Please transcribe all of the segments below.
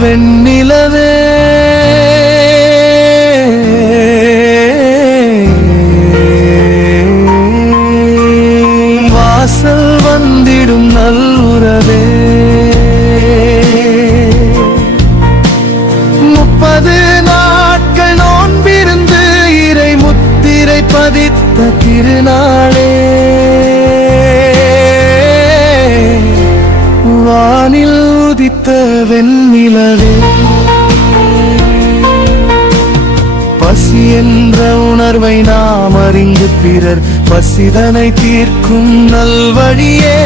வெண்ணிலவே வாசல் வந்திடும் நல்லுறவே 30 நாட்கள் நோன்பிருந்து இறை முத்திரை பதித்த திருநாளே வானில் உதித்த வெண்ணிலவே பசி என்ற உணர்வை நாம் அறிந்து பிறர் பசிதனை தீர்க்கும் நல்வழியே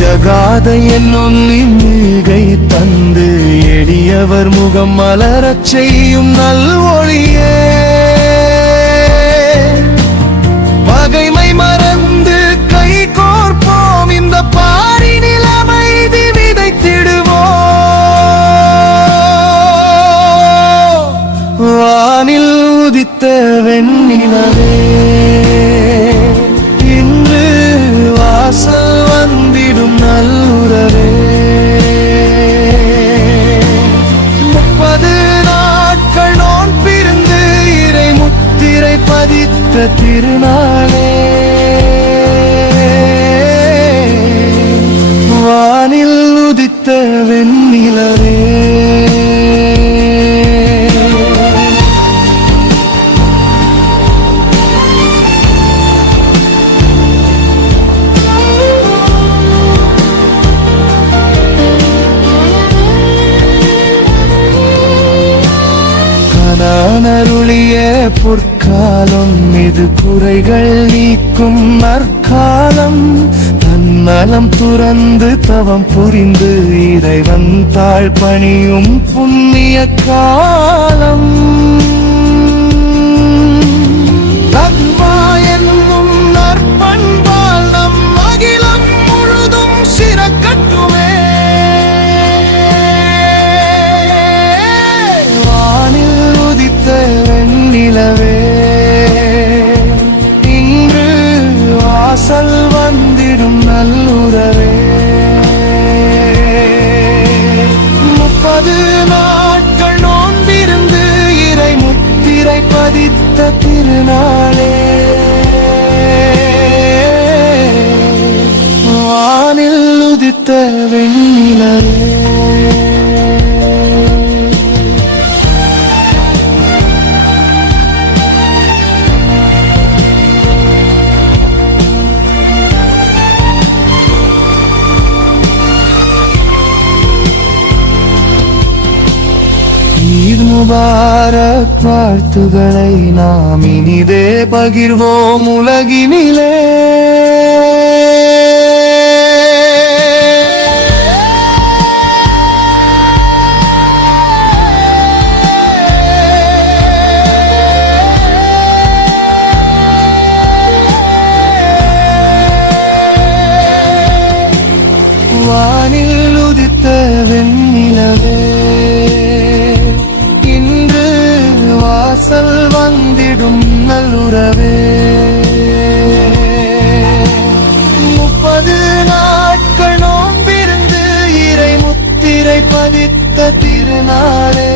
ஜகாத என்னும் நிமிகை தந்து எளியவர் முகம் மலரச் செய்யும் நல்வொழியே பகைமை மறந்து கை கோர்ப்போம் இந்த பாரினில் அமைதி விதைத்திடுவோம் வானில் உதித்த வெண்ணிலவே இன்று வாசல் வந்திடும் நல்லுறவே 30 நாட்கள் நோன்பிருந்து இறை முத்திரை பதித்த திருநாளே வானில் உதித்த வெண்ணிலவே நானருளிய பொற்காலம் இது குறைகள் நீக்கும் நற்காலம் தன்னலம் துறந்து தவம் புரிந்து இறைவன் தாழ் பணியும் புண்ணிய காலம் தன்மா என்னும் நற்பண்பால் நம் அகிலம் முழுதும் சிறக்கட்டுமே வெண்ணிலவே இன்று வாசல் வந்திடும் நல்லுறவே 30 நாட்கள் நோன்பிருந்து இறை முத்திரை பதித்த திருநாளே வானில் உதித்த வெண்ணிலவே முபாரக் வாழ்த்துகளை நாம் இனிதே பகிர்வோம் உலகினிலே வானில் உதித்த வெண்ணிலவே வாசல் வந்திடும் நல்லுறவே 30 நாட்கள் நோன்பிருந்து இறை முத்திரை பதித்த திருநாளே